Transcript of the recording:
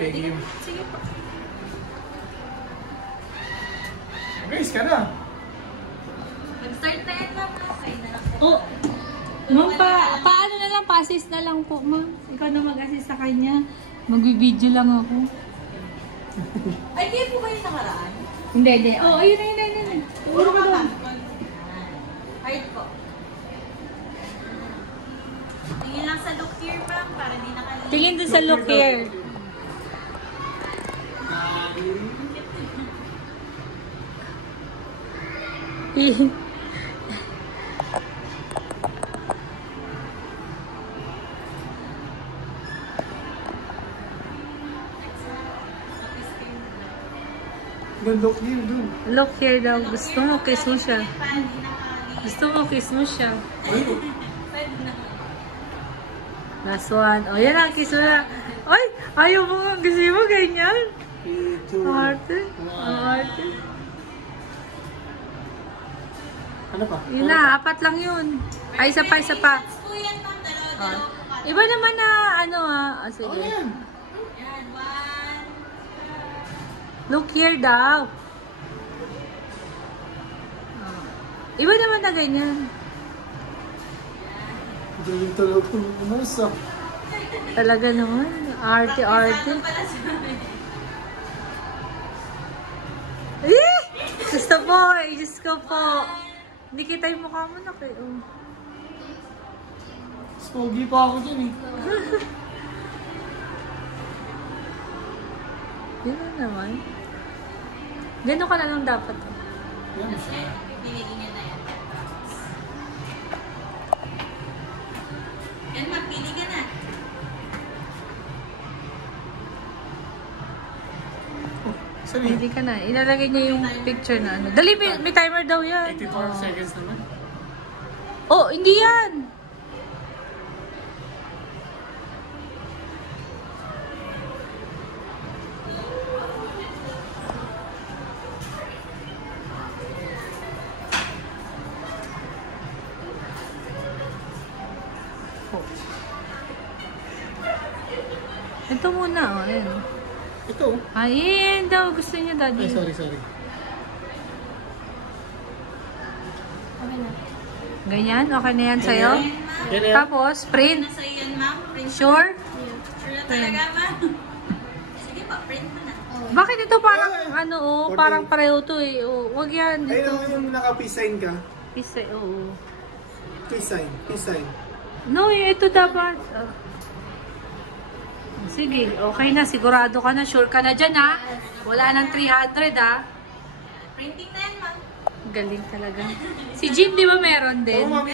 Pwede. Sige po. Guys, ka na. Mag-start na yan lang. Okay na lang po. Oh, ma'am, paano na lang? Pa-assist na lang po, ma'am. Ikaw na mag-assist sa kanya. Magbibideo lang ako. Ay, kayo po ba yung nakaraan? Hindi, hindi. Oh, ayun na, ayun. Puro ka ba? Height po. Tingin lang sa look here, ma'am, para di nakalimutan. Tingin dun sa look here. Look here, dude. Look here daw. Gusto mo, kiss mo siya. Gusto mo, kiss mo siya. Last one. O, yan ang kiss mo na. Ay, ayaw mo nga. Gusto mo ganyan. Arte. Arte. Ano pa? Yun na, apat lang yun. Ay, isa pa, isa pa. Iba naman na, ano sige. Oh, yan. Yan, one. Look here daw. Iba naman na ganyan. Galing talaga ng umusa. Talaga naman. Arte-arte. Eh! Gusto po. Diyos ko po. Hindi kita yung mukha mo na kayo. Spogy pa ako dyan eh. Yun na naman. Gano'n ka na lang dapat. Yan siya. Pinili niya na yan. Yan, mapili ka na. Saan Hindi ka na. Ilalagay niya yung picture na ano. Dali, may timer daw yan. 84 seconds naman. Oh, hindi yan. Ito muna, oh. Ayan. Ito. Ayan daw. Gusto niya, daddy. Ay, sorry. Okay na. Ganyan? Okay na yan sa'yo? Yan yan. Tapos, print. Nasa yan, ma'am. Print. Sure? Sure na talaga, ma'am. Sige pa, print mo na. Bakit ito parang, Ay, ano, oh, okay. parang pareho to eh. Oh, wag yan. Ay, Ito. yung naka-peace sign ka. Isa, oo. Peace sign. No, ito dapat. Sige, okay na. Sigurado ka na. Sure ka na dyan, ha? Wala nang 300, ha? Printing na yan, ma'am. Galing talaga. Si Jim, di ba meron din? Oo, ma'am.